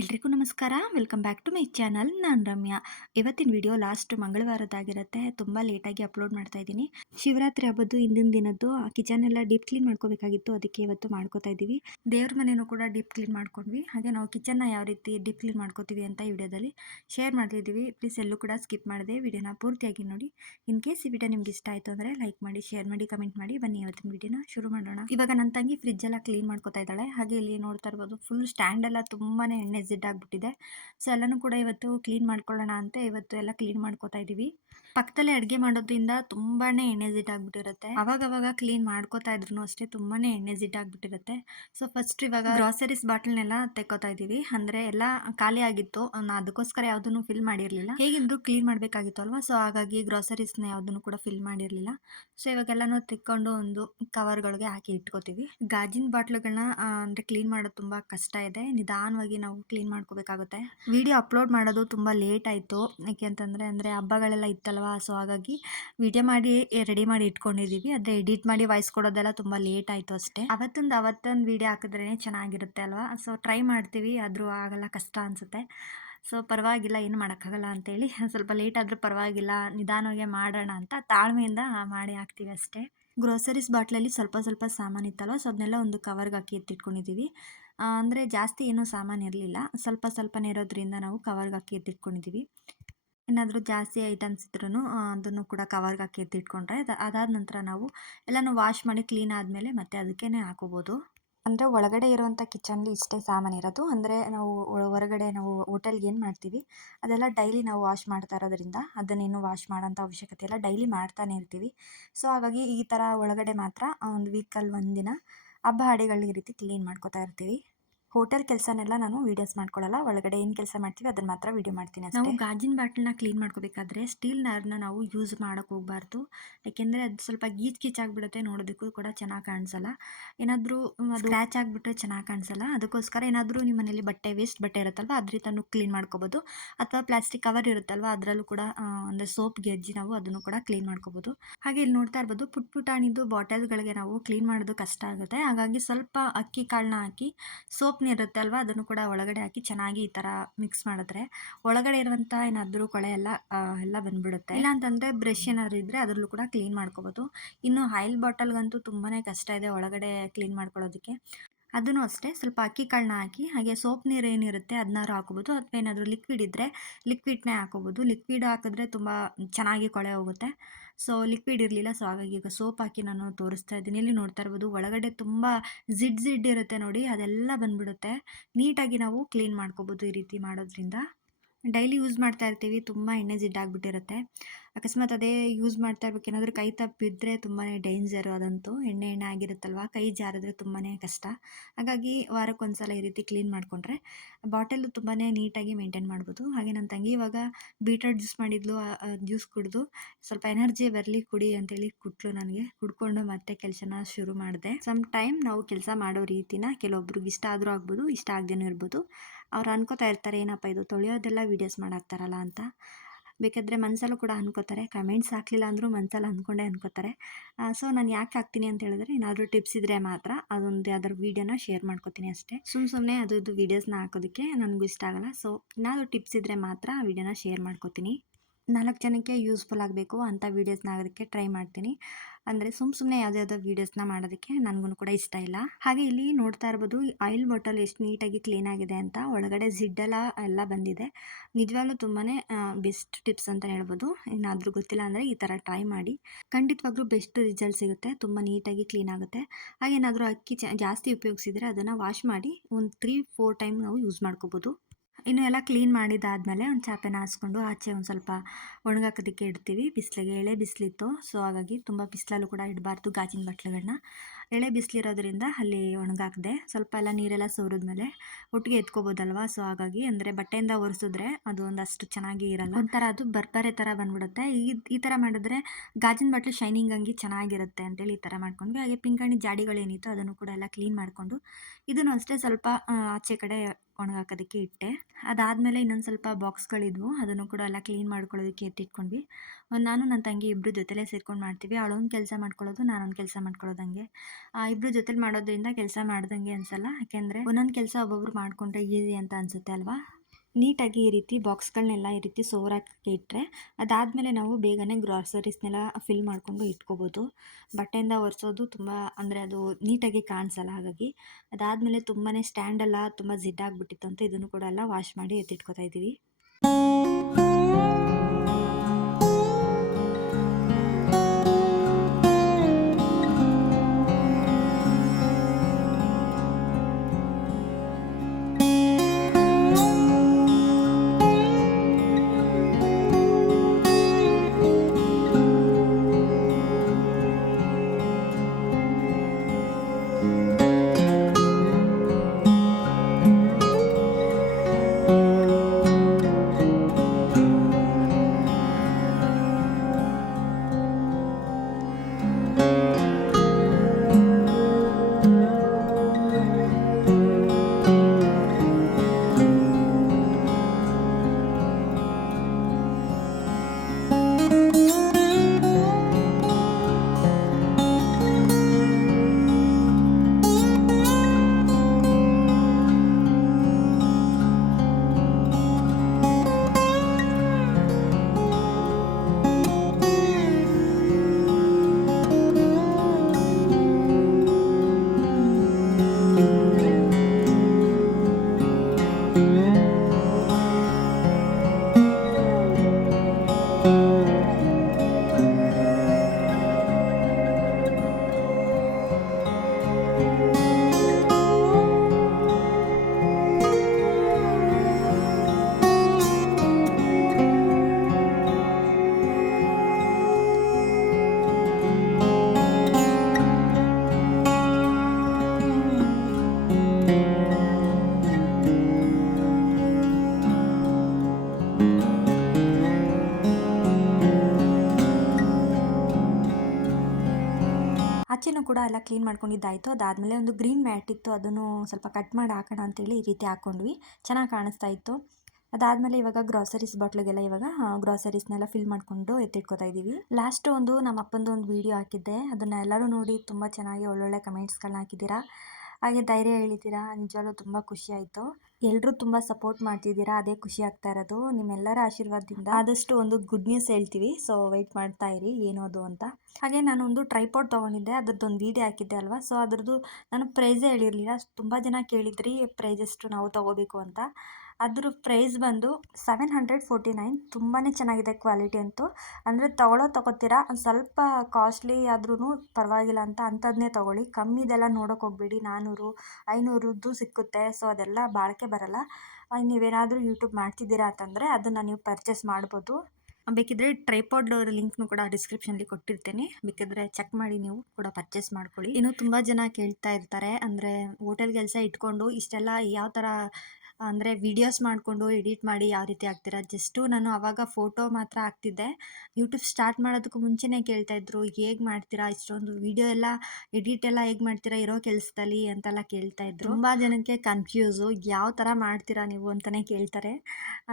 ಎಲ್ರಿಗೂ ನಮಸ್ಕಾರ. Welcome back to my channel. ನಾನು ರಮ್ಯಾ. ಇವತ್ತಿನ ವಿಡಿಯೋ ಲಾಸ್ಟ್ ಮಂಗಳವಾರದ್ದಾಗಿರುತ್ತೆ. ತುಂಬ ಲೇಟಾಗಿ ಅಪ್ಲೋಡ್ ಮಾಡ್ತಾ ಇದ್ದೀನಿ. ಶಿವರಾತ್ರಿ ಹಬ್ಬದ್ದು ಹಿಂದಿನ ದಿನದ್ದು ಕಿಚನ್ ಎಲ್ಲ ಡೀಪ್ ಕ್ಲೀನ್ ಮಾಡ್ಕೋಬೇಕಾಗಿತ್ತು. ಅದಕ್ಕೆ ಇವತ್ತು ಮಾಡ್ಕೋತಾ ಇದ್ದೀವಿ. ದೇವ್ರ ಮನೆಯೂ ಕೂಡ ಡೀಪ್ ಕ್ಲೀನ್ ಮಾಡ್ಕೊಂಡ್ವಿ. ಹಾಗೆ ನಾವು ಕಿಚನ್ನ ಯಾವ ರೀತಿ ಡೀಪ್ ಕ್ಲೀನ್ ಮಾಡ್ಕೋತೀವಿ ಅಂತ ಈ ವಿಡಿಯೋದಲ್ಲಿ ಶೇರ್ ಮಾಡ್ತಿದ್ದೀವಿ. ಪ್ಲೀಸ್ ಎಲ್ಲೂ ಕೂಡ ಸ್ಕಿಪ್ ಮಾಡದೆ ವಿಡಿಯೋನ ಪೂರ್ತಿಯಾಗಿ ನೋಡಿ. ಇನ್ ಕೇಸ್ ಈ ವಿಡಿಯೋ ನಿಮ್ಗೆ ಇಷ್ಟ ಆಯಿತು ಅಂದರೆ ಲೈಕ್ ಮಾಡಿ, ಶೇರ್ ಮಾಡಿ, ಕಮೆಂಟ್ ಮಾಡಿ. ಬನ್ನಿ ಇವತ್ತಿನ ವಿಡಿಯೋನ ಶುರು ಮಾಡೋಣ. ಇವಾಗ ನನ್ನ ತಂಗಿ ಫ್ರಿಜ್ ಎಲ್ಲ ಕ್ಲೀನ್ ಮಾಡ್ಕೋತಾ ಇದ್ದಾಳೆ. ಹಾಗೆ ಇಲ್ಲಿ ನೋಡ್ತಾ ಇರ್ಬೋದು, ಫುಲ್ ಸ್ಟ್ಯಾಂಡ್ ಎಲ್ಲ ತುಂಬಾನೇ ಎಣ್ಣೆ ಜಿಡ್ಡಾಗ್ಬಿಟ್ಟಿದೆ. ಸೊ ಎಲ್ಲನೂ ಕೂಡ ಇವತ್ತು ಕ್ಲೀನ್ ಮಾಡ್ಕೊಳ್ಳೋಣ ಅಂತ ಇವತ್ತು ಎಲ್ಲ ಕ್ಲೀನ್ ಮಾಡ್ಕೋತಾ ಇದೀವಿ. ಪಕ್ಕದಲ್ಲೇ ಅಡುಗೆ ಮಾಡೋದ್ರಿಂದ ತುಂಬಾನೇ ಎಣ್ಣೆ ಜಿಡ್ಡಾಗ್ಬಿಟ್ಟಿರುತ್ತೆ. ಅವಾಗವಾಗ ಕ್ಲೀನ್ ಮಾಡ್ಕೋತಾ ಇದ್ರು ಅಷ್ಟೇ ತುಂಬಾನೇ ಎಣ್ಣೆ ಜಿಡ್ಡಾಗ್ಬಿಟ್ಟಿರುತ್ತೆ. ಸೊ ಫಸ್ಟ್ ಇವಾಗ ಗ್ರಾಸರೀಸ್ ಬಾಟಲ್ನೆಲ್ಲ ತೆಕ್ಕೋತಾ ಇದೀವಿ. ಅಂದ್ರೆ ಎಲ್ಲ ಖಾಲಿ ಆಗಿತ್ತು, ಅದಕ್ಕೋಸ್ಕರ ಯಾವುದನ್ನು ಫಿಲ್ ಮಾಡಿರ್ಲಿಲ್ಲ. ಹೇಗಿದ್ರು ಕ್ಲೀನ್ ಮಾಡ್ಬೇಕಾಗಿತ್ತು ಅಲ್ವಾ, ಸೊ ಹಾಗಾಗಿ ಗ್ರಾಸರೀಸ್ನ ಯಾವುದನ್ನು ಕೂಡ ಫಿಲ್ ಮಾಡಿರ್ಲಿಲ್ಲ. ಸೊ ಇವಾಗೆಲ್ಲನೂ ತೆಕ್ಕೊಂಡು ಒಂದು ಕವರ್ಗಳಿಗೆ ಹಾಕಿ ಇಟ್ಕೋತೀವಿ. ಗಾಜಿನ ಬಾಟ್ಲುಗಳನ್ನ ಅಂದ್ರೆ ಕ್ಲೀನ್ ಮಾಡೋದು ತುಂಬಾ ಕಷ್ಟ ಇದೆ. ನಿಧಾನವಾಗಿ ನಾವು ಕ್ಲೀನ್ ಮಾಡ್ಕೋಬೇಕಾಗುತ್ತೆ. ವಿಡಿಯೋ ಅಪ್ಲೋಡ್ ಮಾಡೋದು ತುಂಬಾ ಲೇಟ್ ಆಯ್ತು. ಯಾಕೆ ಅಂತಂದ್ರೆ ಹಬ್ಬಗಳೆಲ್ಲ ಇತ್ತಲ್ವಾ, ಸೊ ಹಾಗಾಗಿ ವಿಡಿಯೋ ಮಾಡಿ ರೆಡಿ ಮಾಡಿ ಇಟ್ಕೊಂಡಿದೀವಿ. ಅದೇ ಎಡಿಟ್ ಮಾಡಿ ವಾಯ್ಸ್ ಕೊಡೋದೆಲ್ಲ ತುಂಬಾ ಲೇಟ್ ಆಯ್ತು ಅಷ್ಟೇ. ಅವತ್ತೊಂದು ವಿಡಿಯೋ ಹಾಕಿದ್ರೇನೆ ಚೆನ್ನಾಗಿರುತ್ತೆ ಅಲ್ವಾ. ಸೊ ಟ್ರೈ ಮಾಡ್ತೀವಿ, ಆದ್ರೂ ಆಗಲ್ಲ, ಕಷ್ಟ ಅನ್ಸುತ್ತೆ. ಸೊ ಪರವಾಗಿಲ್ಲ, ಏನು ಮಾಡೋಕ್ಕಾಗಲ್ಲ ಅಂತೇಳಿ ಸ್ವಲ್ಪ ಲೇಟ್ ಆದರೂ ಪರವಾಗಿಲ್ಲ, ನಿಧಾನವಾಗಿ ಮಾಡೋಣ ಅಂತ ತಾಳ್ಮೆಯಿಂದ ಮಾಡಿ ಹಾಕ್ತೀವಿ ಅಷ್ಟೇ. ಗ್ರೋಸರೀಸ್ ಬಾಟ್ಲಲ್ಲಿ ಸ್ವಲ್ಪ ಸ್ವಲ್ಪ ಸಾಮಾನು ಇತ್ತಲ್ವ, ಸೊ ಅದನ್ನೆಲ್ಲ ಒಂದು ಕವರ್ಗೆ ಹಾಕಿ ಎತ್ತಿಟ್ಕೊಂಡಿದ್ದೀವಿ. ಅಂದರೆ ಜಾಸ್ತಿ ಏನೂ ಸಾಮಾನು ಇರಲಿಲ್ಲ, ಸ್ವಲ್ಪ ಸ್ವಲ್ಪನೇ ಇರೋದ್ರಿಂದ ನಾವು ಕವರ್ಗೆ ಹಾಕಿ ಎತ್ತಿಟ್ಕೊಂಡಿದ್ದೀವಿ. ಏನಾದರೂ ಜಾಸ್ತಿ ಐಟಮ್ಸ್ ಇದ್ರೂ ಅದನ್ನು ಕೂಡ ಕವರ್ಗೆ ಹಾಕಿ ಎತ್ತಿಟ್ಕೊಂಡ್ರೆ ಅದಾದ ನಂತರ ನಾವು ಎಲ್ಲನೂ ವಾಶ್ ಮಾಡಿ ಕ್ಲೀನ್ ಆದಮೇಲೆ ಮತ್ತೆ ಅದಕ್ಕೇ ಹಾಕೋಬೋದು. ಅಂದರೆ ಒಳಗಡೆ ಇರುವಂಥ ಕಿಚನ್ಲಿ ಇಷ್ಟೇ ಸಾಮಾನು ಇರೋದು. ಅಂದರೆ ನಾವು ಹೊರಗಡೆ ನಾವು ಹೋಟೆಲ್ಗೆ ಏನು ಮಾಡ್ತೀವಿ ಅದೆಲ್ಲ ಡೈಲಿ ನಾವು ವಾಶ್ ಮಾಡ್ತಾ ಇರೋದ್ರಿಂದ ಅದನ್ನೇನು ವಾಶ್ ಮಾಡೋಂಥ ಅವಶ್ಯಕತೆ ಇಲ್ಲ, ಡೈಲಿ ಮಾಡ್ತಾನೆ ಇರ್ತೀವಿ. ಸೊ ಹಾಗಾಗಿ ಈ ಥರ ಒಳಗಡೆ ಮಾತ್ರ ಒಂದು ವೀಕಲ್ಲಿ ಒಂದಿನ ಹಬ್ಬ ಹಡಿಗಳು ಈ ರೀತಿ ಕ್ಲೀನ್ ಮಾಡ್ಕೊತಾ ಇರ್ತೀವಿ. ಹೋಟೆಲ್ ಕೆಲಸನೆಲ್ಲ ನಾನು ವೀಡಿಯೋಸ್ ಮಾಡ್ಕೊಳ್ಳಲ್ಲ, ಒಳಗಡೆ ಏನು ಕೆಲಸ ಮಾಡ್ತೀವಿ ಅದನ್ನು ಮಾತ್ರ ವೀಡಿಯೋ ಮಾಡ್ತೀನಿ ಅಷ್ಟೇ. ನಾವು ಗಾಜಿನ ಬಾಟ್ಲನ್ನ ಕ್ಲೀನ್ ಮಾಡ್ಕೋಬೇಕಾದ್ರೆ ಸ್ಟೀಲ್ ನಾರನ್ನ ನಾವು ಯೂಸ್ ಮಾಡೋಕ್ಕೆ ಹೋಗಬಾರ್ದು. ಯಾಕೆಂದರೆ ಅದು ಸ್ವಲ್ಪ ಗೀಚ್ ನೋಡೋದಕ್ಕೂ ಕೂಡ ಚೆನ್ನಾಗಿ ಕಾಣಿಸಲ್ಲ. ಏನಾದರೂ ಸ್ಕ್ರ್ಯಾಚ್ ಆಗಿಬಿಟ್ರೆ ಚೆನ್ನಾಗಿ ಕಾಣಿಸಲ್ಲ. ಅದಕ್ಕೋಸ್ಕರ ಏನಾದರೂ ನಿಮ್ಮ ಮನೇಲಿ ವೇಸ್ಟ್ ಬಟ್ಟೆ ಇರುತ್ತಲ್ವ ಅದರಿಂದನೂ ಕ್ಲೀನ್ ಮಾಡ್ಕೋಬೋದು. ಅಥವಾ ಪ್ಲಾಸ್ಟಿಕ್ ಕವರ್ ಇರುತ್ತಲ್ವ ಅದರಲ್ಲೂ ಕೂಡ ಅಂದರೆ ಸೋಪ್ಗೆ ಹಚ್ಚಿ ನಾವು ಅದನ್ನು ಕೂಡ ಕ್ಲೀನ್ ಮಾಡ್ಕೋಬೋದು. ಹಾಗೆ ಇಲ್ಲಿ ನೋಡ್ತಾ ಇರ್ಬೋದು, ಪುಟಾಣಿದ್ದು ಬಾಟಲ್ಗಳಿಗೆ ನಾವು ಕ್ಲೀನ್ ಮಾಡೋದು ಕಷ್ಟ ಆಗುತ್ತೆ. ಹಾಗಾಗಿ ಸ್ವಲ್ಪ ಅಕ್ಕಿ ಕಾಳನ್ನ ಹಾಕಿ ಸೋಪ್ ನೀರಿರುತ್ತೆ ಅಲ್ವಾ, ಅದನ್ನು ಕೂಡ ಒಳಗಡೆ ಹಾಕಿ ಚೆನ್ನಾಗಿ ಈ ಥರ ಮಿಕ್ಸ್ ಮಾಡಿದ್ರೆ ಒಳಗಡೆ ಇರುವಂಥ ಏನಾದರೂ ಕೊಳೆ ಎಲ್ಲ ಬಂದ್ಬಿಡುತ್ತೆ. ಇಲ್ಲ ಅಂತಂದರೆ ಬ್ರಷ್ ಏನಾದ್ರು ಇದ್ದರೆ ಅದರಲ್ಲೂ ಕೂಡ ಕ್ಲೀನ್ ಮಾಡ್ಕೋಬೋದು. ಇನ್ನು ಆಯಿಲ್ ಬಾಟಲ್ಗಂತೂ ತುಂಬಾ ಕಷ್ಟ ಇದೆ ಒಳಗಡೆ ಕ್ಲೀನ್ ಮಾಡ್ಕೊಳ್ಳೋದಕ್ಕೆ. ಅದನ್ನು ಅಷ್ಟೇ ಸ್ವಲ್ಪ ಅಕ್ಕಿ ಕಾಳನ್ನ ಹಾಕಿ ಹಾಗೆ ಸೋಪ್ ನೀರು ಏನಿರುತ್ತೆ ಅದನ್ನಾರು ಹಾಕೋಬೋದು. ಅಥವಾ ಏನಾದರೂ ಲಿಕ್ವಿಡ್ ಇದ್ದರೆ ಲಿಕ್ವಿಡ್ನೇ ಹಾಕೋಬೋದು. ಲಿಕ್ವಿಡ್ ಹಾಕಿದ್ರೆ ತುಂಬ ಚೆನ್ನಾಗಿ ಕೊಳೆ ಹೋಗುತ್ತೆ. ಸೊ ಲಿಕ್ವಿಡ್ ಇರಲಿಲ್ಲ, ಸೊ ಹಾಗಾಗಿ ಈಗ ಸೋಪ್ ಹಾಕಿ ನಾನು ತೋರಿಸ್ತಾ ಇದ್ದೀನಿ. ಇಲ್ಲಿ ನೋಡ್ತಾ ಇರ್ಬೋದು, ಒಳಗಡೆ ತುಂಬ ಜಿಡ್ ಇರುತ್ತೆ ನೋಡಿ, ಅದೆಲ್ಲ ಬಂದ್ಬಿಡುತ್ತೆ. ನೀಟಾಗಿ ನಾವು ಕ್ಲೀನ್ ಮಾಡ್ಕೋಬೋದು ಈ ರೀತಿ ಮಾಡೋದ್ರಿಂದ. ಡೈಲಿ ಯೂಸ್ ಮಾಡ್ತಾ ಇರ್ತೀವಿ, ತುಂಬ ಎಣ್ಣೆ ಜಿಡ್ಡಾಗ್ಬಿಟ್ಟಿರುತ್ತೆ. ಅಕಸ್ಮಾತ್ ಅದೇ ಯೂಸ್ ಮಾಡ್ತಾ ಇರ್ಬೇಕು, ಏನಾದರೂ ಕೈ ತಪ್ಪಿದ್ರೆ ತುಂಬಾ ಡೇಂಜರು ಅದಂತೂ. ಎಣ್ಣೆ ಆಗಿರುತ್ತಲ್ವ, ಕೈ ಜಾರಿದ್ರೆ ತುಂಬಾ ಕಷ್ಟ. ಹಾಗಾಗಿ ವಾರಕ್ಕೊಂದ್ಸಲ ಈ ರೀತಿ ಕ್ಲೀನ್ ಮಾಡಿಕೊಂಡ್ರೆ ಬಾಟಲು ತುಂಬಾ ನೀಟಾಗಿ ಮೇಂಟೈನ್ ಮಾಡ್ಬೋದು. ಹಾಗೆ ನನ್ನ ತಂಗಿ ಇವಾಗ ಬೀಟ್ರೂಟ್ ಜ್ಯೂಸ್ ಮಾಡಿದ್ಲು. ಜ್ಯೂಸ್ ಕುಡಿದು ಸ್ವಲ್ಪ ಎನರ್ಜಿ ಬರಲಿ ಕುಡಿ ಅಂತೇಳಿ ಕೊಟ್ಲು ನನಗೆ. ಕುಡ್ಕೊಂಡು ಮತ್ತೆ ಕೆಲಸನ ಶುರು ಮಾಡಿದೆ. ಸಮ್ ಟೈಮ್ ನಾವು ಕೆಲಸ ಮಾಡೋ ರೀತಿನ ಕೆಲವೊಬ್ರಿಗೆ ಇಷ್ಟ ಆದರೂ ಆಗ್ಬೋದು, ಇಷ್ಟ ಆಗದೇನೂ ಇರ್ಬೋದು. ಅವ್ರು ಅನ್ಕೋತಾ ಇರ್ತಾರೆ, ಏನಪ್ಪ ಇದು ತೊಳೆಯೋದೆಲ್ಲ ವೀಡಿಯೋಸ್ ಮಾಡಾಕ್ತಾರಲ್ಲ ಅಂತ. ಬೇಕಾದರೆ ಮನಸಲ್ಲೂ ಕೂಡ ಅನ್ಕೋತಾರೆ, ಕಮೆಂಟ್ಸ್ ಹಾಕಲಿಲ್ಲ ಅಂದರೂ ಮನಸಲ್ಲಿ ಅಂದ್ಕೊಂಡೇ ಅನ್ಕೋತಾರೆ. ಸೊ ನಾನು ಯಾಕೆ ಹಾಕ್ತೀನಿ ಅಂತ ಹೇಳಿದ್ರೆ, ಏನಾದರೂ ಟಿಪ್ಸ್ ಇದ್ದರೆ ಮಾತ್ರ ಅದೊಂದು ಯಾವ್ದಾದ್ರು ವೀಡಿಯೋನ ಶೇರ್ ಮಾಡ್ಕೋತೀನಿ ಅಷ್ಟೇ. ಸುಮ್ಮನೆ ಅದು ಇದು ವೀಡಿಯೋಸ್ನ ಹಾಕೋದಕ್ಕೆ ನನಗೂ ಇಷ್ಟ ಆಗಲ್ಲ. ಸೊ ಏನಾದರೂ ಟಿಪ್ಸ್ ಇದ್ದರೆ ಮಾತ್ರ ಆ ವೀಡಿಯೋನ ಶೇರ್ ಮಾಡ್ಕೋತೀನಿ. 4 ಜನಕ್ಕೆ ಯೂಸ್ಫುಲ್ ಆಗಬೇಕು ಅಂತ ವೀಡಿಯೋಸ್ನ ಆಗೋದಕ್ಕೆ ಟ್ರೈ ಮಾಡ್ತೀನಿ. ಅಂದರೆ ಸುಮ್ಮನೆ ಯಾವುದ್ಯಾವುದೋ ವೀಡಿಯೋಸ್ನ ಮಾಡೋದಕ್ಕೆ ನನಗೂ ಕೂಡ ಇಷ್ಟ ಇಲ್ಲ. ಹಾಗೆ ಇಲ್ಲಿ ನೋಡ್ತಾ ಇರ್ಬೋದು, ಆಯಿಲ್ ಬಾಟಲ್ ಎಷ್ಟು ನೀಟಾಗಿ ಕ್ಲೀನ್ ಆಗಿದೆ ಅಂತ. ಒಳಗಡೆ ಎಲ್ಲ ಬಂದಿದೆ. ನಿಜವಾಗ್ಲೂ ತುಂಬಾ ಬೆಸ್ಟ್ ಟಿಪ್ಸ್ ಅಂತ ಹೇಳ್ಬೋದು. ಏನಾದರೂ ಗೊತ್ತಿಲ್ಲ ಅಂದರೆ ಈ ಥರ ಟ್ರೈ ಮಾಡಿ, ಖಂಡಿತವಾಗ್ಲೂ ಬೆಸ್ಟ್ ರಿಸಲ್ಟ್ ಸಿಗುತ್ತೆ. ತುಂಬ ನೀಟಾಗಿ ಕ್ಲೀನ್ ಆಗುತ್ತೆ. ಹಾಗೇನಾದರೂ ಅಕ್ಕಿ ಜಾಸ್ತಿ ಉಪಯೋಗಿಸಿದರೆ ಅದನ್ನು ವಾಶ್ ಮಾಡಿ ಒಂದು 3-4 ಟೈಮ್ ನಾವು ಯೂಸ್ ಮಾಡ್ಕೋಬೋದು. ಇನ್ನು ಎಲ್ಲ ಕ್ಲೀನ್ ಮಾಡಿದ್ದಾದಮೇಲೆ ಒಂದು ಚಾಪೆನ ಹಾಸ್ಕೊಂಡು ಆಚೆ ಒಂದು ಸ್ವಲ್ಪ ಒಣಗಾಕೋದಕ್ಕೆ ಇಡ್ತೀವಿ ಬಿಸಿಲಿಗೆ. ಎಳೆ ಬಿಸಿಲಿತ್ತು, ಸೊ ಹಾಗಾಗಿ ತುಂಬ ಬಿಸಿಲಲ್ಲೂ ಕೂಡ ಇಡಬಾರ್ದು ಗಾಜಿನ ಬಟ್ಲುಗಳನ್ನ. ಎಳೆ ಬಿಸಿಲಿರೋದ್ರಿಂದ ಅಲ್ಲಿ ಒಣಗಾಕಿದೆ. ಸ್ವಲ್ಪ ಎಲ್ಲ ನೀರೆಲ್ಲ ಸೋರಿದ್ಮೇಲೆ ಒಟ್ಟಿಗೆ ಎತ್ಕೋಬೋದಲ್ವ, ಸೊ ಹಾಗಾಗಿ ಅಂದರೆ ಬಟ್ಟೆಯಿಂದ ಒರೆಸಿದ್ರೆ ಅದು ಒಂದಷ್ಟು ಚೆನ್ನಾಗಿ ಇರಲ್ಲ, ಒಂಥರ ಅದು ಬರ್ಬರೆ ಥರ ಬಂದ್ಬಿಡುತ್ತೆ. ಈ ಥರ ಮಾಡಿದ್ರೆ ಗಾಜಿನ ಬಟ್ಲು ಶೈನಿಂಗ್ ಆಗಿ ಚೆನ್ನಾಗಿರುತ್ತೆ ಅಂತೇಳಿ ಈ ಥರ ಮಾಡ್ಕೊಂಡ್ವಿ. ಹಾಗೆ ಪಿಂಗಾಣಿ ಜಾಡಿಗಳೇನಿತ್ತು ಅದನ್ನು ಕೂಡ ಎಲ್ಲ ಕ್ಲೀನ್ ಮಾಡಿಕೊಂಡು ಇದನ್ನು ಅಷ್ಟೇ ಸ್ವಲ್ಪ ಆಚೆ ಕಡೆ ಒಣಗಾಕೋದಕ್ಕೆ ಇಟ್ಟೆ. ಅದಾದಮೇಲೆ ಇನ್ನೊಂದು ಸ್ವಲ್ಪ ಬಾಕ್ಸ್ಗಳಿದ್ವು, ಅದನ್ನು ಕೂಡ ಎಲ್ಲ ಕ್ಲೀನ್ ಮಾಡ್ಕೊಳ್ಳೋದಕ್ಕೆ ಎತ್ತಿಟ್ಕೊಂಡ್ವಿ. ನಾನು ನನ್ನ ತಂಗಿ ಇಬ್ಬರು ಜೊತೆಲೇ ಸೇರ್ಕೊಂಡು ಮಾಡ್ತೀವಿ. ಅವಳೊಂದು ಕೆಲಸ ಮಾಡ್ಕೊಳ್ಳೋದು, ನಾನೊಂದು ಕೆಲಸ ಮಾಡ್ಕೊಳ್ಳೋದು ಹಂಗೆ. ಇಬ್ಬರು ಜೊತೆಲಿ ಮಾಡೋದ್ರಿಂದ ಕೆಲಸ ಮಾಡ್ದಂಗೆ ಅನ್ಸಲ್ಲ. ಯಾಕೆಂದರೆ ಒಂದೊಂದು ಕೆಲಸ ಒಬ್ಬೊಬ್ರು ಮಾಡಿಕೊಂಡ್ರೆ ಈಸಿ ಅಂತ ಅನಿಸುತ್ತೆ ಅಲ್ವಾ. ನೀಟಾಗಿ ಈ ರೀತಿ ಬಾಕ್ಸ್ಗಳನ್ನೆಲ್ಲ ಈ ರೀತಿ ಸೋರಾಕಿ ಇಟ್ಟರೆ ಅದಾದಮೇಲೆ ನಾವು ಬೇಗನೆ ಗ್ರಾಸರೀಸ್ನೆಲ್ಲ ಫಿಲ್ ಮಾಡಿಕೊಂಡು ಇಟ್ಕೋಬೋದು. ಬಟ್ಟೆಯಿಂದ ಒರೆಸೋದು ತುಂಬ ಅಂದರೆ ಅದು ನೀಟಾಗಿ ಕಾಣಿಸಲ್ಲ. ಹಾಗಾಗಿ ಅದಾದಮೇಲೆ ತುಂಬಾ ಸ್ಟ್ಯಾಂಡೆಲ್ಲ ತುಂಬ ಜಿಡ್ಡಾಗ್ಬಿಟ್ಟಿತ್ತು ಅಂತ ಇದನ್ನು ಕೂಡ ಎಲ್ಲ ವಾಶ್ ಮಾಡಿ ಎತ್ತಿಟ್ಕೊತಾ ಇದ್ದೀವಿ. ಆಚೆನೂ ಕೂಡ ಎಲ್ಲ ಕ್ಲೀನ್ ಮಾಡ್ಕೊಂಡಿದ್ದಾಯಿತು. ಅದಾದಮೇಲೆ ಒಂದು ಗ್ರೀನ್ ಮ್ಯಾಟ್ ಇತ್ತು, ಅದನ್ನು ಸ್ವಲ್ಪ ಕಟ್ ಮಾಡಿ ಹಾಕೋಣ ಅಂತೇಳಿ ಈ ರೀತಿ ಹಾಕ್ಕೊಂಡ್ವಿ. ಚೆನ್ನಾಗಿ ಕಾಣಿಸ್ತಾ ಇತ್ತು. ಅದಾದಮೇಲೆ ಇವಾಗ ಗ್ರಾಸರೀಸ್ ಬಾಟ್ಲಿಗೆಲ್ಲ ಇವಾಗ ಗ್ರಾಸರೀಸ್ನೆಲ್ಲ ಫಿಲ್ ಮಾಡಿಕೊಂಡು ಎತ್ತಿಟ್ಕೊತಾ ಇದ್ದೀವಿ. ಲಾಸ್ಟ್ ಒಂದು ನಮ್ಮ ಅಪ್ಪಂದು ಒಂದು ವೀಡಿಯೋ ಹಾಕಿದ್ದೆ, ಅದನ್ನು ಎಲ್ಲರೂ ನೋಡಿ ತುಂಬ ಚೆನ್ನಾಗಿ ಒಳ್ಳೊಳ್ಳೆ ಕಮೆಂಟ್ಸ್ಗಳನ್ನ ಹಾಕಿದ್ದೀರಾ, ಹಾಗೆ ಧೈರ್ಯ ಹೇಳಿದ್ದೀರಾ. ನಿಜವಾಗ್ಲೂ ತುಂಬ ಖುಷಿ ಆಯಿತು. ಎಲ್ಲರೂ ತುಂಬ ಸಪೋರ್ಟ್ ಮಾಡ್ತಿದ್ದೀರಾ, ಅದೇ ಖುಷಿ ಆಗ್ತಾ ಇರೋದು. ನಿಮ್ಮೆಲ್ಲರ ಆಶೀರ್ವಾದದಿಂದ ಆದಷ್ಟು ಒಂದು ಗುಡ್ ನ್ಯೂಸ್ ಹೇಳ್ತೀವಿ. ಸೊ ವೆಯ್ಟ್ ಮಾಡ್ತಾ ಇರಿ ಏನೋದು ಅಂತ. ಹಾಗೆ ನಾನು ಒಂದು ಟ್ರೈಪಾಡ್ ತೊಗೊಂಡಿದ್ದೆ, ಅದ್ರದ್ದೊಂದು ವೀಡಿಯೋ ಹಾಕಿದ್ದೆ ಅಲ್ವಾ. ಸೊ ಅದ್ರದ್ದು ನಾನು ಪ್ರೈಸೇ ಹೇಳಿರಲಿಲ್ಲ. ತುಂಬ ಜನ ಕೇಳಿದ್ರಿ ಪ್ರೈಸ್ ಎಷ್ಟು ನಾವು ತೊಗೋಬೇಕು ಅಂತ. ಅದ್ರ ಪ್ರೈಸ್ ಬಂದು 749. ತುಂಬಾ ಚೆನ್ನಾಗಿದೆ ಕ್ವಾಲಿಟಿ ಅಂತೂ. ಅಂದರೆ ತೊಗೋತೀರಾ ಒಂದು ಸ್ವಲ್ಪ ಕಾಸ್ಟ್ಲಿ ಆದ್ರೂ ಪರವಾಗಿಲ್ಲ ಅಂತ ಅಂಥದ್ದನ್ನೇ ತೊಗೊಳ್ಳಿ. ಕಮ್ಮಿದೆಲ್ಲ ನೋಡೋಕೆ ಹೋಗಬೇಡಿ. 400 500ದ್ದು ಸಿಕ್ಕುತ್ತೆ. ಸೊ ಅದೆಲ್ಲ ಬಾಳಿಕೆ ಬರಲ್ಲ. ನೀವೇನಾದರೂ ಯೂಟ್ಯೂಬ್ ಮಾಡ್ತಿದ್ದೀರಾ ಅಂತಂದರೆ ಅದನ್ನು ನೀವು ಪರ್ಚೇಸ್ ಮಾಡ್ಬೋದು. ಬೇಕಿದ್ರೆ ಟ್ರೈಪಾಡ್ ಲಿಂಕ್ನು ಕೂಡ ಡಿಸ್ಕ್ರಿಪ್ಷನ್ಲಿ ಕೊಟ್ಟಿರ್ತೇನೆ, ಬೇಕಿದ್ರೆ ಚೆಕ್ ಮಾಡಿ ನೀವು ಕೂಡ ಪರ್ಚೇಸ್ ಮಾಡ್ಕೊಳ್ಳಿ. ಇನ್ನು ತುಂಬ ಜನ ಕೇಳ್ತಾ ಇರ್ತಾರೆ, ಅಂದರೆ ಹೋಟೆಲ್ ಕೆಲಸ ಇಟ್ಕೊಂಡು ಇಷ್ಟೆಲ್ಲ ಯಾವ ಥರ ಅಂದರೆ ವಿಡಿಯೋಸ್ ಮಾಡಿಕೊಂಡು ಎಡಿಟ್ ಮಾಡಿ ಯಾವ ರೀತಿ ಹಾಕ್ತೀರಾ. ಜಸ್ಟು ನಾನು ಆವಾಗ ಫೋಟೋ ಮಾತ್ರ ಹಾಕ್ತಿದ್ದೆ. ಯೂಟ್ಯೂಬ್ ಸ್ಟಾರ್ಟ್ ಮಾಡೋದಕ್ಕೂ ಮುಂಚೆನೇ ಕೇಳ್ತಾಯಿದ್ರು, ಹೇಗೆ ಮಾಡ್ತೀರಾ ಇಷ್ಟೊಂದು ವಿಡಿಯೋ ಎಲ್ಲ ಎಡಿಟ್ ಎಲ್ಲ ಹೇಗೆ ಮಾಡ್ತೀರಾ ಇರೋ ಕೆಲಸದಲ್ಲಿ ಅಂತೆಲ್ಲ ಕೇಳ್ತಾಯಿದ್ರು. ತುಂಬ ಜನಕ್ಕೆ ಕನ್ಫ್ಯೂಸು, ಯಾವ ಥರ ಮಾಡ್ತೀರಾ ನೀವು ಅಂತಲೇ ಕೇಳ್ತಾರೆ.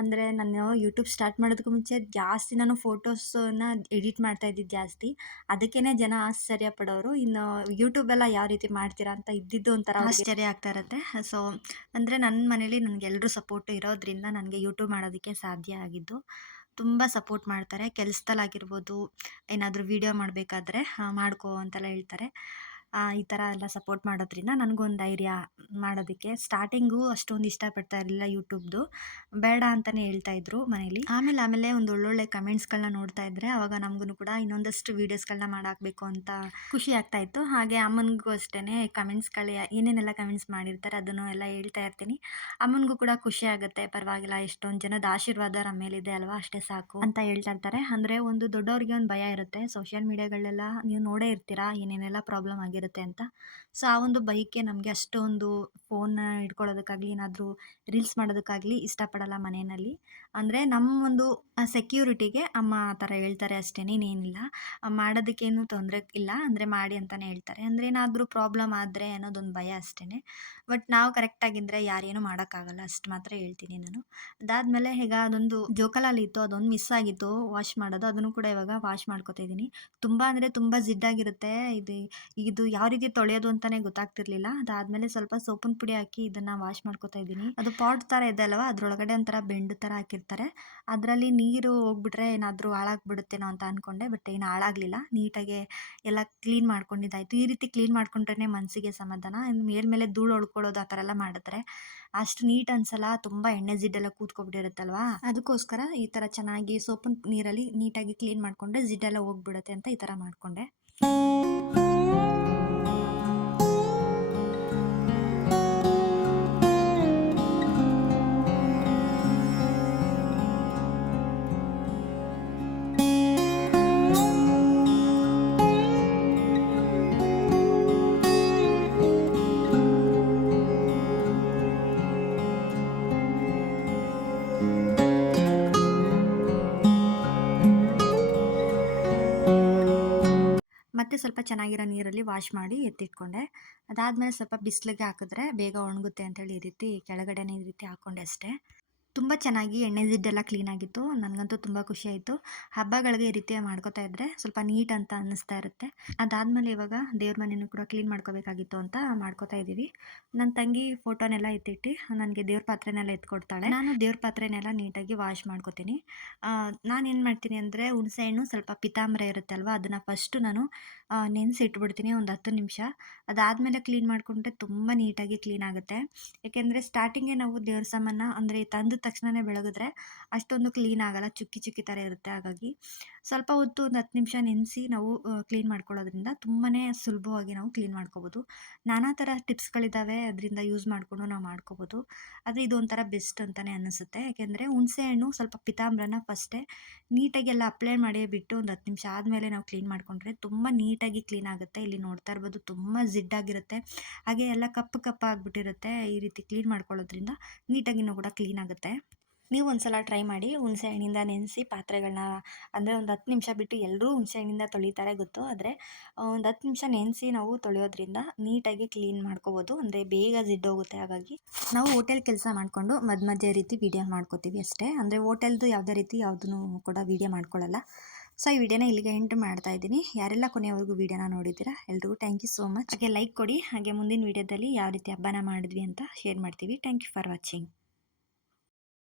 ಅಂದರೆ ನಾನು ಯೂಟ್ಯೂಬ್ ಸ್ಟಾರ್ಟ್ ಮಾಡೋದಕ್ಕೂ ಮುಂಚೆ ಜಾಸ್ತಿ ನಾನು ಫೋಟೋಸನ್ನ ಎಡಿಟ್ ಮಾಡ್ತಾ ಇದ್ದಿದ್ದು ಜಾಸ್ತಿ. ಅದಕ್ಕೇ ಜನ ಆಶ್ಚರ್ಯ ಪಡೋರು. ಇನ್ನು ಯೂಟ್ಯೂಬೆಲ್ಲ ಯಾವ ರೀತಿ ಮಾಡ್ತೀರಾ ಅಂತ ಇದ್ದಿದ್ದು ಒಂಥರ ಆಶ್ಚರ್ಯ ಆಗ್ತಾ ಇರುತ್ತೆ. ಸೊ ಅಂದರೆ ನನ್ನ ಮನೇಲಿ ನನಗೆಲ್ಲರೂ ಸಪೋರ್ಟ್ ಇರೋದ್ರಿಂದ ನನಗೆ ಯೂಟ್ಯೂಬ್ ಮಾಡೋದಕ್ಕೆ ಸಾಧ್ಯ ಆಗಿದ್ದು. ತುಂಬ ಸಪೋರ್ಟ್ ಮಾಡ್ತಾರೆ. ಕೆಲಸದಲ್ಲಾಗಿರ್ಬೋದು, ಏನಾದರೂ ವೀಡಿಯೋ ಮಾಡಬೇಕಾದ್ರೆ ಮಾಡ್ಕೋ ಅಂತೆಲ್ಲ ಹೇಳ್ತಾರೆ. ಈ ಥರ ಎಲ್ಲ ಸಪೋರ್ಟ್ ಮಾಡೋದ್ರಿಂದ ನನಗೊಂದು ಧೈರ್ಯ ಮಾಡೋದಕ್ಕೆ. ಸ್ಟಾರ್ಟಿಂಗು ಅಷ್ಟೊಂದು ಇಷ್ಟಪಡ್ತಾ ಇರಲಿಲ್ಲ ಯೂಟ್ಯೂಬ್ದು, ಬೇಡ ಅಂತಲೇ ಹೇಳ್ತಾಯಿದ್ರು ಮನೇಲಿ. ಆಮೇಲೆ ಒಂದು ಒಳ್ಳೊಳ್ಳೆ ಕಮೆಂಟ್ಸ್ಗಳನ್ನ ನೋಡ್ತಾ ಇದ್ದರೆ ಆವಾಗ ನಮಗೂ ಕೂಡ ಇನ್ನೊಂದಷ್ಟು ವೀಡಿಯೋಸ್ಗಳನ್ನ ಮಾಡಾಕಬೇಕು ಅಂತ ಖುಷಿ ಆಗ್ತಾಯಿತ್ತು. ಹಾಗೆ ಅಮ್ಮನಿಗೂ ಅಷ್ಟೇ ಕಮೆಂಟ್ಸ್ಗಳು ಏನೇನೆಲ್ಲ ಕಮೆಂಟ್ಸ್ ಮಾಡಿರ್ತಾರೆ ಅದನ್ನು ಎಲ್ಲ ಹೇಳ್ತಾ ಇರ್ತೀನಿ. ಅಮ್ಮನಿಗೂ ಕೂಡ ಖುಷಿ ಆಗುತ್ತೆ, ಪರವಾಗಿಲ್ಲ ಎಷ್ಟೊಂದು ಜನದ ಆಶೀರ್ವಾದ ನಮ್ಮ ಮೇಲಿದೆ ಅಲ್ವಾ, ಅಷ್ಟೇ ಸಾಕು ಅಂತ ಹೇಳ್ತಾ ಇರ್ತಾರೆ. ಅಂದರೆ ಒಂದು ದೊಡ್ಡವ್ರಿಗೆ ಒಂದು ಭಯ ಇರುತ್ತೆ, ಸೋಷಿಯಲ್ ಮೀಡಿಯಾಗಳೆಲ್ಲ ನೀವು ನೋಡೇ ಇರ್ತೀರಾ ಏನೇನೆಲ್ಲ ಪ್ರಾಬ್ಲಮ್ ಆಗಿರುತ್ತೆ ಅಂತ. ಸೊ ಆ ಒಂದು ಭಯಕ್ಕೆ ನಮಗೆ ಅಷ್ಟೊಂದು ಫೋನ್ನ ಹಿಡ್ಕೊಳ್ಳೋದಕ್ಕಾಗಲಿ ಏನಾದರೂ ರೀಲ್ಸ್ ಮಾಡೋದಕ್ಕಾಗಲಿ ಇಷ್ಟಪಡಲ್ಲ ಮನೆಯಲ್ಲಿ. ಅಂದರೆ ನಮ್ಮ ಒಂದು ಸೆಕ್ಯೂರಿಟಿಗೆ ಅಮ್ಮ ಆ ಥರ ಹೇಳ್ತಾರೆ ಅಷ್ಟೇ, ಇನ್ನೇನಿಲ್ಲ. ಮಾಡೋದಕ್ಕೇನು ತೊಂದರೆ ಇಲ್ಲ, ಅಂದರೆ ಮಾಡಿ ಅಂತಲೇ ಹೇಳ್ತಾರೆ. ಅಂದರೆ ಏನಾದರೂ ಪ್ರಾಬ್ಲಮ್ ಆದರೆ ಅನ್ನೋದೊಂದು ಭಯ ಅಷ್ಟೇ. ಬಟ್ ನಾವು ಕರೆಕ್ಟಾಗಿದ್ದರೆ ಯಾರೇನು ಮಾಡೋಕ್ಕಾಗಲ್ಲ ಅಷ್ಟು ಮಾತ್ರ ಹೇಳ್ತೀನಿ ನಾನು. ಅದಾದಮೇಲೆ ಈಗ ಅದೊಂದು ಜೋಕಾಲಲ್ಲಿ ಇತ್ತು, ಅದೊಂದು ಮಿಸ್ ಆಗಿತ್ತು ವಾಶ್ ಮಾಡೋದು. ಅದನ್ನು ಕೂಡ ಇವಾಗ ವಾಶ್ ಮಾಡ್ಕೊತಾ ಇದ್ದೀನಿ. ತುಂಬ ಅಂದರೆ ತುಂಬ ಜಿಡ್ಡಾಗಿರುತ್ತೆ. ಇದು ಇದು ಯಾವ ರೀತಿ ತೊಳೆಯೋದು ಅಂತಲೇ ಗೊತ್ತಾಗ್ತಿರ್ಲಿಲ್ಲ. ಅದಾದಮೇಲೆ ಸ್ವಲ್ಪ ಸೋಪಿನ ಪುಡಿ ಹಾಕಿ ಇದನ್ನು ವಾಶ್ ಮಾಡ್ಕೊತಾ ಇದ್ದೀನಿ. ಅದು ಪಾಟ್ ಥರ ಇದೆ ಅಲ್ವಾ, ಅದರೊಳಗಡೆ ಒಂಥರ ಬೆಂಡ್ ಥರ ಹಾಕಿರ್ತಾರೆ. ಅದರಲ್ಲಿ ನೀರು ಹೋಗ್ಬಿಟ್ರೆ ಏನಾದರೂ ಹಾಳಾಗ್ಬಿಡುತ್ತೇನೋ ಅಂತ ಅಂದ್ಕೊಂಡೆ, ಬಟ್ ಏನು ಹಾಳಾಗಲಿಲ್ಲ. ನೀಟಾಗೆ ಎಲ್ಲ ಕ್ಲೀನ್ ಮಾಡ್ಕೊಂಡಿದ್ದಾಯಿತು. ಈ ರೀತಿ ಕ್ಲೀನ್ ಮಾಡ್ಕೊಂಡ್ರೆ ಮನಸ್ಸಿಗೆ ಸಮಾಧಾನ. ಇನ್ನು ಮೇಲ್ಮೇಲೆ ಧೂಳು ಹೊಡ್ಕೊಳ್ಳೋದು ಆ ಥರ ಎಲ್ಲ ಮಾಡಿದ್ರೆ ಅಷ್ಟು ನೀಟ್ ಅನ್ಸಲ್ಲ. ತುಂಬ ಎಣ್ಣೆ ಜಿಡ್ಡೆಲ್ಲ ಕೂತ್ಕೊಬಿಟ್ಟಿರುತ್ತಲ್ವಾ, ಅದಕ್ಕೋಸ್ಕರ ಈ ಥರ ಚೆನ್ನಾಗಿ ಸೋಪಿನ ನೀರಲ್ಲಿ ನೀಟಾಗಿ ಕ್ಲೀನ್ ಮಾಡಿಕೊಂಡ್ರೆ ಜಿಡ್ಡೆಲ್ಲ ಹೋಗ್ಬಿಡುತ್ತೆ ಅಂತ ಈ ಥರ ಮಾಡಿಕೊಂಡೆ. ಮತ್ತೆ ಸ್ವಲ್ಪ ಚೆನ್ನಾಗಿರೋ ನೀರಲ್ಲಿ ವಾಶ್ ಮಾಡಿ ಎತ್ತಿಟ್ಕೊಂಡೆ. ಅದಾದಮೇಲೆ ಸ್ವಲ್ಪ ಬಿಸಿಲಿಗೆ ಹಾಕಿದ್ರೆ ಬೇಗ ಒಣಗುತ್ತೆ ಅಂತೇಳಿ ಈ ರೀತಿ ಕೆಳಗಡೆನೇ ಈ ರೀತಿ ಹಾಕ್ಕೊಂಡೆ ಅಷ್ಟೇ. ತುಂಬ ಚೆನ್ನಾಗಿ ಎಣ್ಣೆ ಜಿಡ್ಡೆಲ್ಲ ಕ್ಲೀನಾಗಿತ್ತು. ನನಗಂತೂ ತುಂಬ ಖುಷಿಯಾಯಿತು. ಹಬ್ಬಗಳಿಗೆ ಈ ರೀತಿ ಮಾಡ್ಕೋತಾ ಇದ್ದರೆ ಸ್ವಲ್ಪ ನೀಟ್ ಅಂತ ಅನ್ನಿಸ್ತಾ ಇರುತ್ತೆ. ಅದಾದಮೇಲೆ ಇವಾಗ ದೇವ್ರ ಮನೆಯೂ ಕೂಡ ಕ್ಲೀನ್ ಮಾಡ್ಕೋಬೇಕಾಗಿತ್ತು ಅಂತ ಮಾಡ್ಕೋತಾ ಇದ್ದೀವಿ. ನನ್ನ ತಂಗಿ ಫೋಟೋನೆಲ್ಲ ಎತ್ತಿಟ್ಟು ನನಗೆ ದೇವ್ರ ಪಾತ್ರೆನೆಲ್ಲ ಎತ್ಕೊಡ್ತಾಳೆ. ನಾನು ದೇವ್ರ ಪಾತ್ರೆನೆಲ್ಲ ನೀಟಾಗಿ ವಾಶ್ ಮಾಡ್ಕೋತೀನಿ. ನಾನೇನು ಮಾಡ್ತೀನಿ ಅಂದರೆ ಹುಣಸೆಹಣ್ಣು ಸ್ವಲ್ಪ ಪಿತಾಂಬರ ಇರುತ್ತೆ ಅಲ್ವಾ, ಅದನ್ನು ಫಸ್ಟು ನಾನು ನೆನೆಸಿ ಇಟ್ಬಿಡ್ತೀನಿ ಒಂದು 10 ನಿಮಿಷ. ಅದಾದಮೇಲೆ ಕ್ಲೀನ್ ಮಾಡಿಕೊಂಡ್ರೆ ತುಂಬ ನೀಟಾಗಿ ಕ್ಲೀನ್ ಆಗುತ್ತೆ. ಏಕೆಂದರೆ ಸ್ಟಾರ್ಟಿಂಗೇ ನಾವು ದೇವ್ರ ಸಾಮಾನ ಅಂದರೆ ತಂದ ತಕ್ಷಣವೇ ಬೆಳಗಿದ್ರೆ ಅಷ್ಟೊಂದು ಕ್ಲೀನ್ ಆಗಲ್ಲ, ಚುಕ್ಕಿ ಚುಕ್ಕಿ ಥರ ಇರುತ್ತೆ. ಹಾಗಾಗಿ ಸ್ವಲ್ಪ ಹೊತ್ತು ಒಂದು 10 ನಿಮಿಷ ನೆನೆಸಿ ನಾವು ಕ್ಲೀನ್ ಮಾಡ್ಕೊಳ್ಳೋದ್ರಿಂದ ತುಂಬಾ ಸುಲಭವಾಗಿ ನಾವು ಕ್ಲೀನ್ ಮಾಡ್ಕೋಬೋದು. ನಾನಾ ಥರ ಟಿಪ್ಸ್ಗಳಿದ್ದಾವೆ, ಅದರಿಂದ ಯೂಸ್ ಮಾಡಿಕೊಂಡು ನಾವು ಮಾಡ್ಕೋಬೋದು. ಆದರೆ ಇದು ಒಂಥರ ಬೆಸ್ಟ್ ಅಂತಲೇ ಅನ್ನಿಸುತ್ತೆ. ಯಾಕೆಂದರೆ ಹುಣಸೆಹಣ್ಣು ಸ್ವಲ್ಪ ಪಿತಾಂಬರನ ಫಸ್ಟೇ ನೀಟಾಗಿ ಎಲ್ಲ ಅಪ್ಲೈ ಮಾಡಿ ಬಿಟ್ಟು ಒಂದು 10 ನಿಮಿಷ ಆದಮೇಲೆ ನಾವು ಕ್ಲೀನ್ ಮಾಡಿಕೊಂಡ್ರೆ ತುಂಬ ನೀಟಾಗಿ ಕ್ಲೀನ್ ಆಗುತ್ತೆ. ಇಲ್ಲಿ ನೋಡ್ತಾ ಇರ್ಬೋದು ತುಂಬ ಜಿಡ್ಡಾಗಿರುತ್ತೆ, ಹಾಗೆ ಎಲ್ಲ ಕಪ್ಪು ಕಪ್ಪಾಗಿಬಿಟ್ಟಿರುತ್ತೆ. ಈ ರೀತಿ ಕ್ಲೀನ್ ಮಾಡ್ಕೊಳ್ಳೋದ್ರಿಂದ ನೀಟಾಗಿನೂ ಕೂಡ ಕ್ಲೀನ್ ಆಗುತ್ತೆ. ನೀವು ಒಂದ್ಸಲ ಟ್ರೈ ಮಾಡಿ. ಹುಣಸೆ ಹಣ್ಣಿಂದ ನೆನೆಸಿ ಪಾತ್ರೆಗಳನ್ನ ಅಂದರೆ ಒಂದು 10 ನಿಮಿಷ ಬಿಟ್ಟು ಎಲ್ಲರೂ ಹುಣಸೆ ಹಣ್ಣಿಂದ ತೊಳಿತಾರೆ ಗೊತ್ತು, ಆದರೆ ಒಂದು 10 ನಿಮಿಷ ನೆನೆಸಿ ನಾವು ತೊಳೆಯೋದ್ರಿಂದ ನೀಟಾಗಿ ಕ್ಲೀನ್ ಮಾಡ್ಕೋಬೋದು. ಅಂದರೆ ಬೇಗ ಜಿಡ್ಡೋಗುತ್ತೆ. ಹಾಗಾಗಿ ನಾವು ಹೋಟೆಲ್ ಕೆಲಸ ಮಾಡಿಕೊಂಡು ಮಧ್ಯೆ ರೀತಿ ವೀಡಿಯೋ ಮಾಡ್ಕೋತೀವಿ ಅಷ್ಟೇ. ಅಂದರೆ ಹೋಟೆಲ್ದು ಯಾವುದೇ ರೀತಿ ಯಾವುದನ್ನು ಕೂಡ ವೀಡಿಯೋ ಮಾಡ್ಕೊಳ್ಳಲ್ಲ. ಸೊ ಈ ವಿಡಿಯೋನ ಇಲ್ಲಿಗೆ ಎಂಡ್ ಮಾಡ್ತಾ ಇದ್ದೀನಿ. ಯಾರೆಲ್ಲ ಕೊನೆಯವರೆಗೂ ವಿಡಿಯೋನ ನೋಡಿದ್ದೀರಾ ಎಲ್ರಿಗೂ ಥ್ಯಾಂಕ್ ಯು ಸೋ ಮಚ್. ಹಾಗೆ ಲೈಕ್ ಕೊಡಿ. ಹಾಗೆ ಮುಂದಿನ ವಿಡಿಯೋದಲ್ಲಿ ಯಾವ ರೀತಿ ಹಬ್ಬನ ಮಾಡಿದ್ವಿ ಅಂತ ಶೇರ್ ಮಾಡ್ತೀವಿ. Thank you for watching.